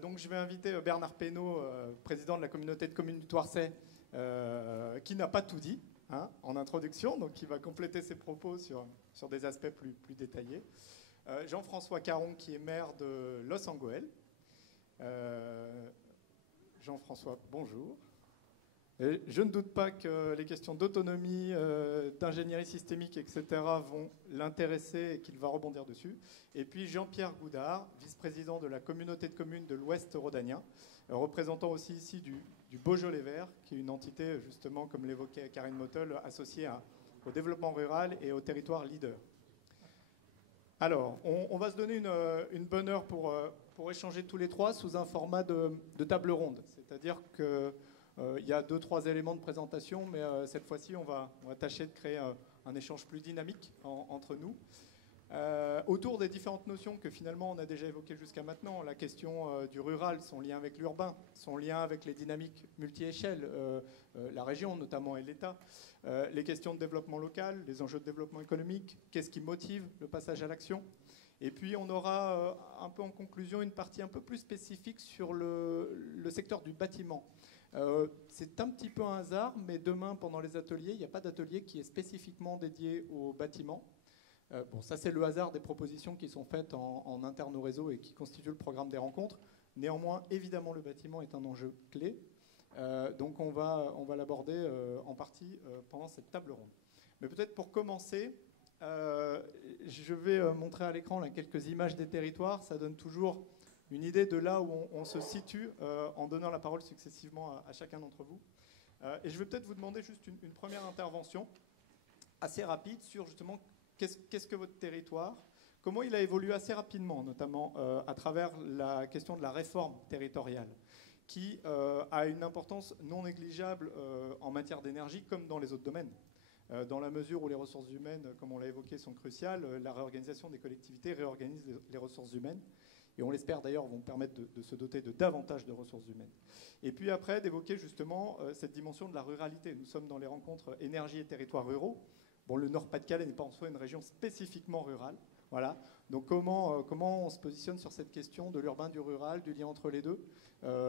Donc je vais inviter Bernard Pénaud, président de la communauté de communes du Thouarçais, qui n'a pas tout dit en introduction, donc qui va compléter ses propos sur des aspects plus détaillés. Jean-François Caron, qui est maire de Los Angeles. Jean-François, bonjour. Et je ne doute pas que les questions d'autonomie, d'ingénierie systémique, etc. vont l'intéresser et qu'il va rebondir dessus. Et puis Jean-Pierre Goudard, vice-président de la communauté de communes de l'Ouest rhodanien, représentant aussi ici du Beaujolais vert, qui est une entité, justement, comme l'évoquait Karine Mottl, associée au développement rural et au territoire leader. Alors, on va se donner une bonne heure pour échanger tous les trois sous un format de table ronde. C'est-à-dire que il y a 2-3 éléments de présentation, mais cette fois-ci, on va tâcher de créer un échange plus dynamique entre nous. Autour des différentes notions que finalement on a déjà évoquées jusqu'à maintenant, la question du rural, son lien avec l'urbain, son lien avec les dynamiques multi-échelles, la région notamment et l'État, les questions de développement local, les enjeux de développement économique, qu'est-ce qui motive le passage à l'action. Et puis on aura un peu en conclusion une partie un peu plus spécifique sur le secteur du bâtiment. C'est un petit peu un hasard, mais demain, pendant les ateliers, il n'y a pas d'atelier qui est spécifiquement dédié au bâtiment. Bon, ça, c'est le hasard des propositions qui sont faites en interne au réseau et qui constituent le programme des rencontres. Néanmoins, évidemment, le bâtiment est un enjeu clé. Donc, on va l'aborder en partie pendant cette table ronde. Mais peut-être pour commencer, je vais montrer à l'écran là, quelques images des territoires. Ça donne toujours une idée de là où on se situe en donnant la parole successivement à chacun d'entre vous. Et je vais peut-être vous demander juste une première intervention assez rapide sur justement qu'est-ce que votre territoire, comment il a évolué assez rapidement, notamment à travers la question de la réforme territoriale, qui a une importance non négligeable en matière d'énergie comme dans les autres domaines. Dans la mesure où les ressources humaines, comme on l'a évoqué, sont cruciales, la réorganisation des collectivités réorganise les ressources humaines. Et on l'espère d'ailleurs, vont permettre de se doter de davantage de ressources humaines. Et puis après, d'évoquer justement cette dimension de la ruralité. Nous sommes dans les rencontres énergie et territoires ruraux. Bon, le Nord-Pas-de-Calais n'est pas en soi une région spécifiquement rurale. Voilà. Donc comment on se positionne sur cette question de l'urbain, du rural, du lien entre les deux,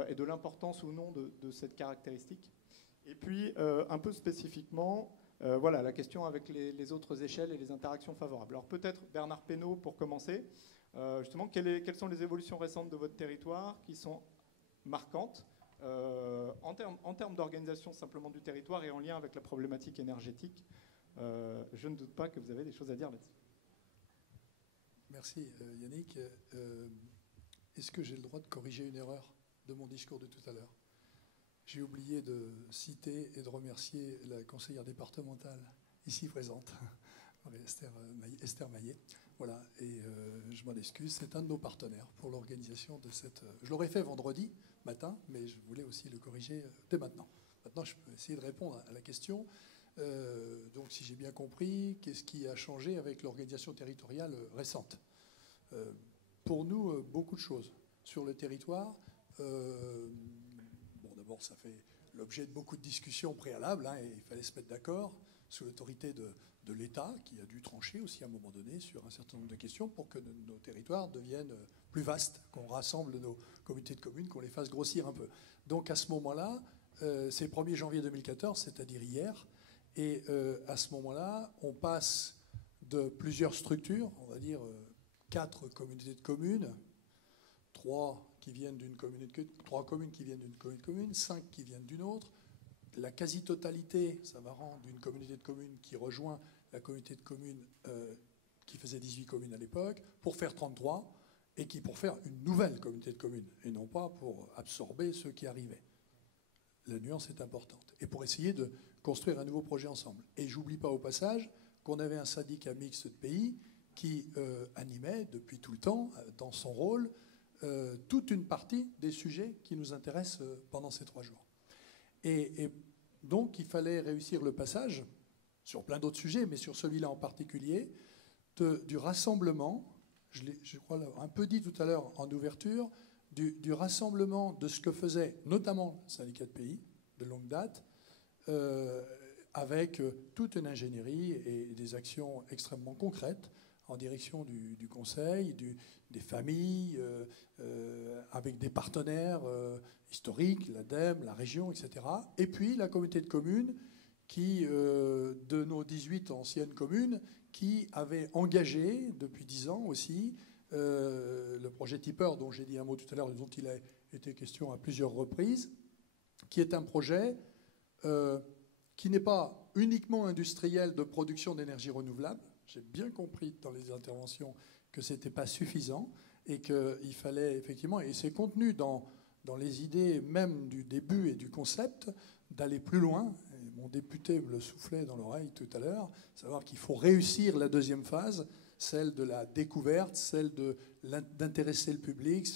et de l'importance ou non de cette caractéristique. Et puis, un peu spécifiquement, voilà, la question avec les autres échelles et les interactions favorables. Alors peut-être Bernard Pénaud pour commencer. Justement, quelles sont les évolutions récentes de votre territoire qui sont marquantes en termes d'organisation simplement du territoire et en lien avec la problématique énergétique. Je ne doute pas que vous avez des choses à dire là-dessus. Merci Yannick. Est-ce que j'ai le droit de corriger une erreur de mon discours de tout à l'heure? J'ai oublié de citer et de remercier la conseillère départementale ici présente, Esther Maillet. Voilà, et je m'en excuse, c'est un de nos partenaires pour l'organisation de cette... Je l'aurais fait vendredi matin, mais je voulais aussi le corriger dès maintenant. Maintenant, je peux essayer de répondre à la question. Donc, si j'ai bien compris, qu'est-ce qui a changé avec l'organisation territoriale récente? Pour nous, beaucoup de choses. Sur le territoire, bon, d'abord, ça fait l'objet de beaucoup de discussions préalables, et il fallait se mettre d'accord sous l'autorité de l'État, qui a dû trancher aussi à un moment donné sur un certain nombre de questions pour que nos territoires deviennent plus vastes, qu'on rassemble nos communautés de communes, qu'on les fasse grossir un peu. Donc à ce moment-là, c'est le 1er janvier 2014, c'est-à-dire hier, et à ce moment-là, on passe de plusieurs structures, on va dire 4 communautés de communes, 3 qui viennent d'une communauté, 3 communes qui viennent d'une communauté de communes, 5 qui viennent d'une autre. La quasi-totalité, ça va rendre d'une communauté de communes qui rejoint la communauté de communes qui faisait 18 communes à l'époque, pour faire 33, et qui pour faire une nouvelle communauté de communes, et non pas pour absorber ceux qui arrivaient. La nuance est importante. Et pour essayer de construire un nouveau projet ensemble. Et j'oublie pas au passage qu'on avait un syndicat mixte de pays qui animait depuis tout le temps, dans son rôle, toute une partie des sujets qui nous intéressent pendant ces 3 jours. Et donc, il fallait réussir le passage, sur plein d'autres sujets, mais sur celui-là en particulier, du rassemblement, je crois l'avoir un peu dit tout à l'heure en ouverture, du rassemblement de ce que faisait notamment le syndicat de pays, de longue date, avec toute une ingénierie et des actions extrêmement concrètes en direction du conseil, des familles, avec des partenaires historiques, l'ADEME, la région, etc. Et puis la communauté de communes, de nos 18 anciennes communes, qui avait engagé depuis 10 ans aussi le projet Tipper, dont j'ai dit un mot tout à l'heure, dont il a été question à plusieurs reprises, qui est un projet qui n'est pas uniquement industriel de production d'énergie renouvelable. J'ai bien compris dans les interventions que ce n'était pas suffisant et qu'il fallait effectivement, et c'est contenu dans les idées même du début et du concept, d'aller plus loin. Et mon député me le soufflait dans l'oreille tout à l'heure, savoir qu'il faut réussir la deuxième phase, celle de la découverte, celle d'intéresser le public,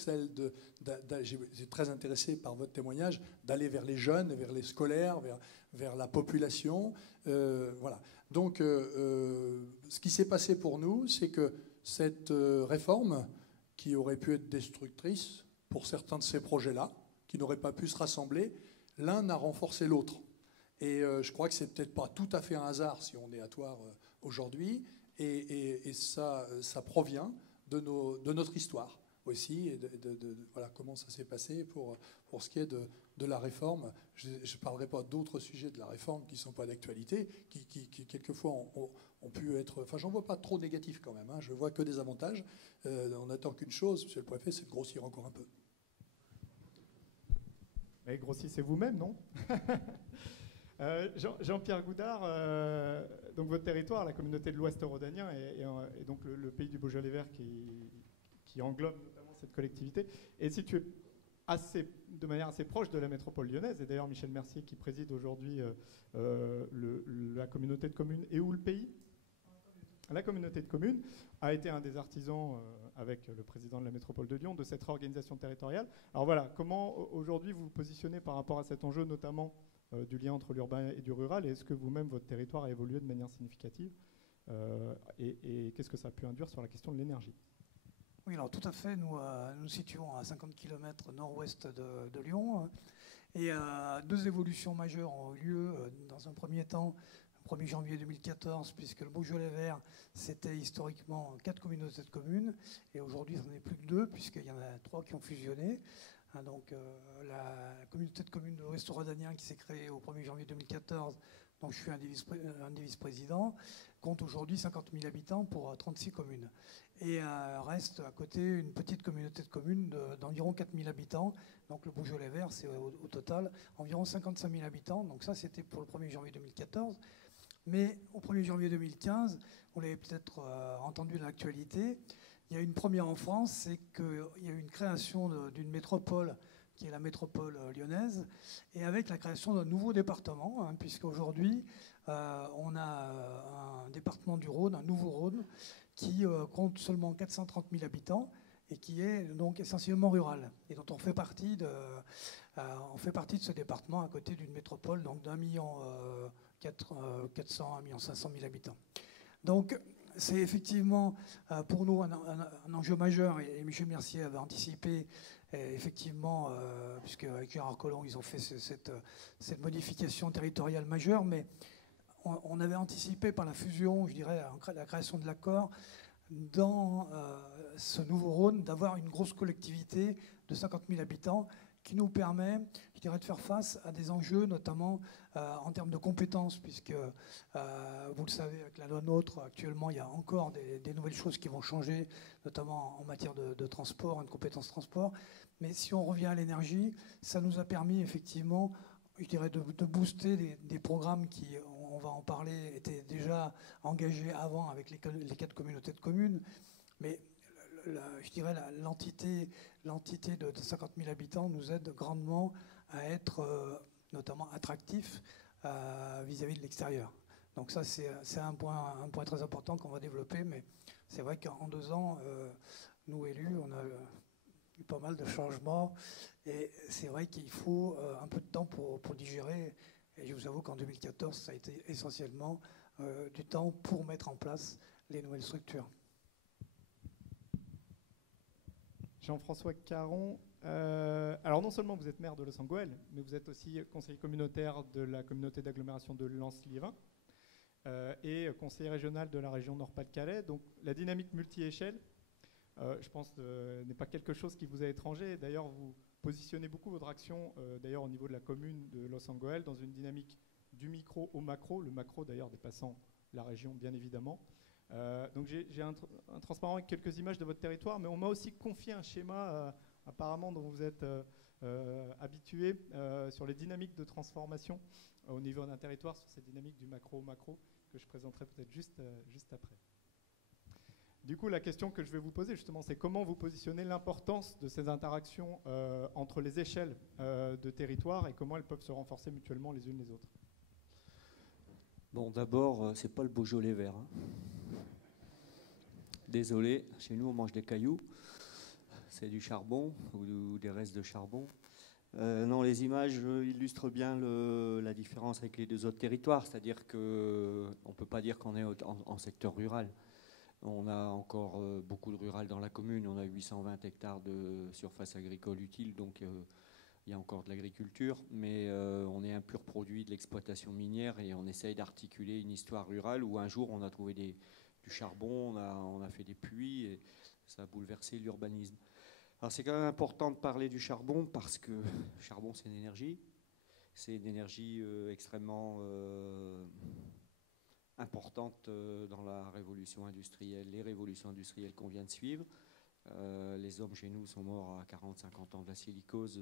j'ai très intéressé par votre témoignage, d'aller vers les jeunes, vers les scolaires, vers la population. Voilà. Donc, ce qui s'est passé pour nous, c'est que cette réforme, qui aurait pu être destructrice pour certains de ces projets-là, qui n'auraient pas pu se rassembler, l'un a renforcé l'autre. Et je crois que c'est peut-être pas tout à fait un hasard si on est à Thouars aujourd'hui. Et ça provient de notre histoire aussi, et voilà, comment ça s'est passé pour ce qui est de la réforme. Je ne parlerai pas d'autres sujets de la réforme qui ne sont pas d'actualité, qui quelquefois ont pu être... Enfin, j'en vois pas trop négatif quand même, hein, je vois que des avantages. On n'attend qu'une chose, monsieur le préfet, c'est de grossir encore un peu. Mais grossissez vous-même, non? Jean-Pierre Goudard, donc votre territoire, la communauté de l'Ouest rhodanien, et donc le pays du Beaujolais vert qui englobe notamment cette collectivité, est situé de manière assez proche de la métropole lyonnaise. Et d'ailleurs, Michel Mercier, qui préside aujourd'hui la communauté de communes, et où le pays? La communauté de communes a été un des artisans, avec le président de la métropole de Lyon, de cette réorganisation territoriale. Alors voilà, comment aujourd'hui vous vous positionnez par rapport à cet enjeu, notamment du lien entre l'urbain et du rural, et est-ce que vous-même, votre territoire a évolué de manière significative et qu'est-ce que ça a pu induire sur la question de l'énergie? Oui, alors tout à fait, nous nous situons à 50 km nord-ouest de Lyon, et deux évolutions majeures ont eu lieu dans un premier temps, le 1er janvier 2014, puisque le Beaujolais vert, c'était historiquement 4 communautés de communes, et aujourd'hui, il n'en est plus que 2, puisqu'il y en a 3 qui ont fusionné. Donc, la communauté de communes de l'Ouest rhodanien qui s'est créée au 1er janvier 2014, dont je suis un des vice-présidents, compte aujourd'hui 50 000 habitants pour 36 communes. Et reste à côté une petite communauté de communes d'environ 4 000 habitants. Donc le Beaujolais vert, c'est au total environ 55 000 habitants. Donc ça, c'était pour le 1er janvier 2014. Mais au 1er janvier 2015, vous l'avez peut-être entendu dans l'actualité, il y a une première en France, c'est qu'il y a eu une création d'une métropole qui est la métropole lyonnaise, et avec la création d'un nouveau département, hein, puisqu'aujourd'hui, on a un département du Rhône, un nouveau Rhône, qui compte seulement 430 000 habitants et qui est donc essentiellement rural, et dont on fait partie de ce département à côté d'une métropole donc d'1 million 400, 1 million 500 000 habitants. Donc, c'est effectivement pour nous un enjeu majeur, et Michel Mercier avait anticipé, effectivement, puisque avec Gérard Collomb, ils ont fait cette modification territoriale majeure, mais on avait anticipé par la fusion, je dirais, la création de l'accord, dans ce nouveau Rhône, d'avoir une grosse collectivité de 50 000 habitants qui nous permet, je dirais, de faire face à des enjeux, notamment en termes de compétences, puisque, vous le savez, avec la loi NOTRe, actuellement, il y a encore des nouvelles choses qui vont changer, notamment en matière de transport, de compétences transport. Mais si on revient à l'énergie, ça nous a permis, effectivement, je dirais, de booster des programmes qui, on va en parler, étaient déjà engagés avant avec les 4 communautés de communes. Mais je dirais l'entité de 50 000 habitants nous aide grandement à être notamment attractif vis-à-vis de l'extérieur. Donc ça, c'est un point très important qu'on va développer, mais c'est vrai qu'en 2 ans, nous élus, on a eu pas mal de changements, et c'est vrai qu'il faut un peu de temps pour digérer, et je vous avoue qu'en 2014, ça a été essentiellement du temps pour mettre en place les nouvelles structures. Jean-François Caron, alors non seulement vous êtes maire de Los Angeles, mais vous êtes aussi conseiller communautaire de la communauté d'agglomération de Lens-Liévin. et conseiller régional de la région Nord-Pas-de-Calais. Donc la dynamique multi-échelle, je pense, n'est pas quelque chose qui vous est étranger. D'ailleurs, vous positionnez beaucoup votre action, d'ailleurs au niveau de la commune de Los Angeles, dans une dynamique du micro au macro, le macro d'ailleurs dépassant la région bien évidemment. Donc j'ai un transparent avec quelques images de votre territoire, mais on m'a aussi confié un schéma apparemment dont vous êtes habitué sur les dynamiques de transformation au niveau d'un territoire, sur ces dynamiques du macro au macro, que je présenterai peut-être juste après. Du coup, la question que je vais vous poser justement, c'est comment vous positionnez l'importance de ces interactions entre les échelles de territoire et comment elles peuvent se renforcer mutuellement les unes les autres. Bon, d'abord, c'est pas le Beaujolais vert. Hein. Désolé, chez nous on mange des cailloux, c'est du charbon ou des restes de charbon. Non, les images illustrent bien la différence avec les deux autres territoires, c'est-à-dire qu'on ne peut pas dire qu'on est en secteur rural. On a encore beaucoup de rural dans la commune, on a 820 hectares de surface agricole utile, donc il y a encore de l'agriculture, mais on est un pur produit de l'exploitation minière et on essaye d'articuler une histoire rurale où un jour on a trouvé du charbon, on a fait des puits et ça a bouleversé l'urbanisme. Alors c'est quand même important de parler du charbon parce que le charbon c'est une énergie extrêmement importante dans la révolution industrielle, les révolutions industrielles qu'on vient de suivre. Les hommes chez nous sont morts à 40-50 ans de la silicose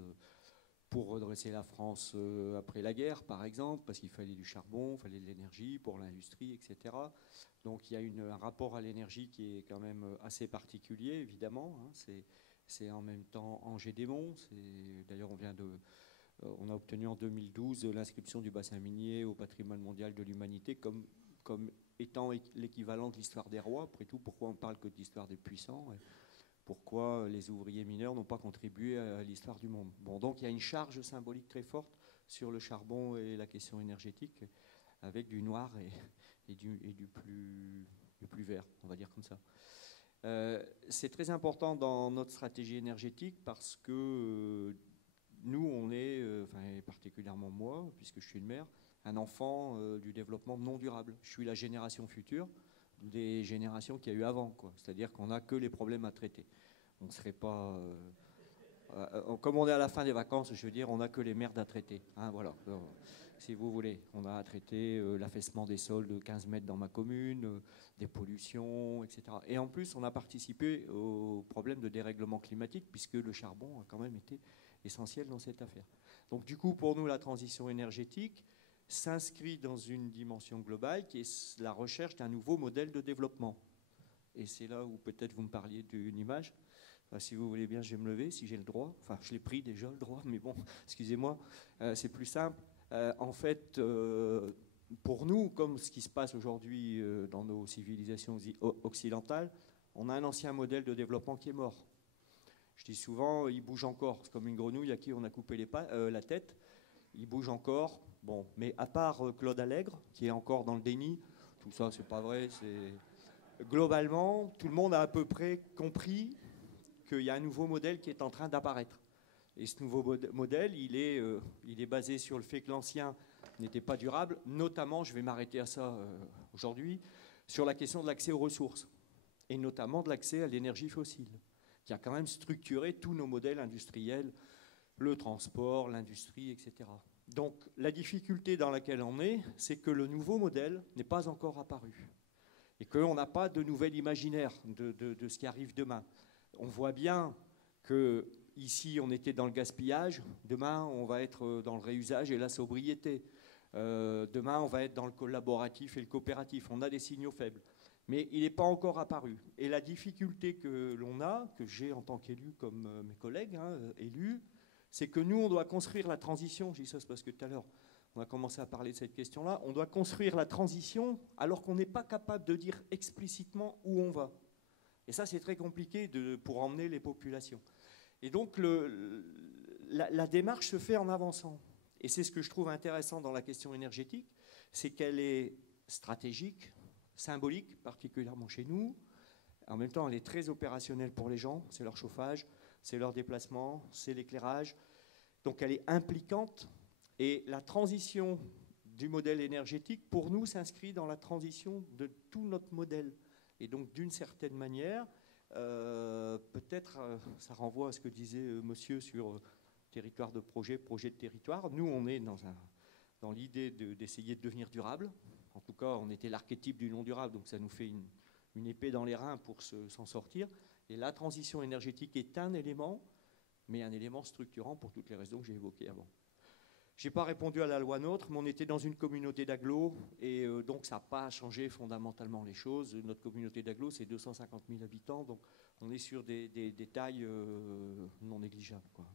pour redresser la France après la guerre, par exemple, parce qu'il fallait du charbon, il fallait de l'énergie pour l'industrie, etc. Donc il y a un rapport à l'énergie qui est quand même assez particulier, évidemment. Hein. C'est en même temps Angers-Démons. D'ailleurs, on a obtenu en 2012 l'inscription du bassin minier au patrimoine mondial de l'humanité comme étant l'équivalent de l'histoire des rois. Après tout, pourquoi on parle que de l'histoire des puissants ? Pourquoi les ouvriers mineurs n'ont pas contribué à l'histoire du monde. Bon, donc il y a une charge symbolique très forte sur le charbon et la question énergétique, avec du noir et du plus vert, on va dire comme ça. C'est très important dans notre stratégie énergétique parce que nous, on est, et particulièrement moi, puisque je suis le maire, un enfant du développement non durable. Je suis la génération future des générations qu'il y a eu avant, quoi. C'est-à-dire qu'on n'a que les problèmes à traiter. On ne serait pas... comme on est à la fin des vacances, je veux dire, on n'a que les merdes à traiter. Hein, voilà. Alors, si vous voulez, on a à traiter l'affaissement des sols de 15 mètres dans ma commune, des pollutions, etc. Et en plus, on a participé au problème de dérèglement climatique, puisque le charbon a quand même été essentiel dans cette affaire. Donc du coup, pour nous, la transition énergétique s'inscrit dans une dimension globale qui est la recherche d'un nouveau modèle de développement. Et c'est là où peut-être vous me parliez d'une image. Enfin, si vous voulez bien, je vais me lever, si j'ai le droit. Enfin, je l'ai pris déjà, le droit, mais bon, excusez-moi, c'est plus simple. En fait, pour nous, comme ce qui se passe aujourd'hui dans nos civilisations occidentales, on a un ancien modèle de développement qui est mort. Je dis souvent, il bouge encore. C'est comme une grenouille à qui on a coupé la tête. Il bouge encore. Bon, mais à part Claude Allègre, qui est encore dans le déni, tout ça, c'est pas vrai. Globalement, tout le monde a à peu près compris qu'il y a un nouveau modèle qui est en train d'apparaître. Et ce nouveau modèle, il est basé sur le fait que l'ancien n'était pas durable, notamment, je vais m'arrêter à ça aujourd'hui, sur la question de l'accès aux ressources, et notamment de l'accès à l'énergie fossile, qui a quand même structuré tous nos modèles industriels, le transport, l'industrie, etc. Donc la difficulté dans laquelle on est, c'est que le nouveau modèle n'est pas encore apparu, et qu'on n'a pas de nouvel imaginaire de ce qui arrive demain. On voit bien que ici, on était dans le gaspillage. Demain, on va être dans le réusage et la sobriété. Demain, on va être dans le collaboratif et le coopératif. On a des signaux faibles. Mais il n'est pas encore apparu. Et la difficulté que l'on a, que j'ai en tant qu'élu comme mes collègues élus, c'est que nous, on doit construire la transition. Je dis ça, c'est parce que tout à l'heure, on a commencé à parler de cette question-là. On doit construire la transition alors qu'on n'est pas capable de dire explicitement où on va. Et ça, c'est très compliqué pour emmener les populations. Et donc, la démarche se fait en avançant. Et c'est ce que je trouve intéressant dans la question énergétique, c'est qu'elle est stratégique, symbolique, particulièrement chez nous. En même temps, elle est très opérationnelle pour les gens. C'est leur chauffage, c'est leur déplacement, c'est l'éclairage. Donc, elle est impliquante. Et la transition du modèle énergétique, pour nous, s'inscrit dans la transition de tout notre modèle. Et donc, d'une certaine manière, peut-être, ça renvoie à ce que disait monsieur sur territoire de projet, projet de territoire. Nous, on est dans l'idée d'essayer de devenir durable. En tout cas, on était l'archétype du non durable, donc ça nous fait une épée dans les reins pour s'en sortir. Et la transition énergétique est un élément, mais un élément structurant pour toutes les raisons que j'ai évoquées avant. Je n'ai pas répondu à la loi NOTRe, mais on était dans une communauté d'agglos, et donc ça n'a pas changé fondamentalement les choses. Notre communauté d'agglos, c'est 250 000 habitants, donc on est sur des tailles non négligeables, quoi.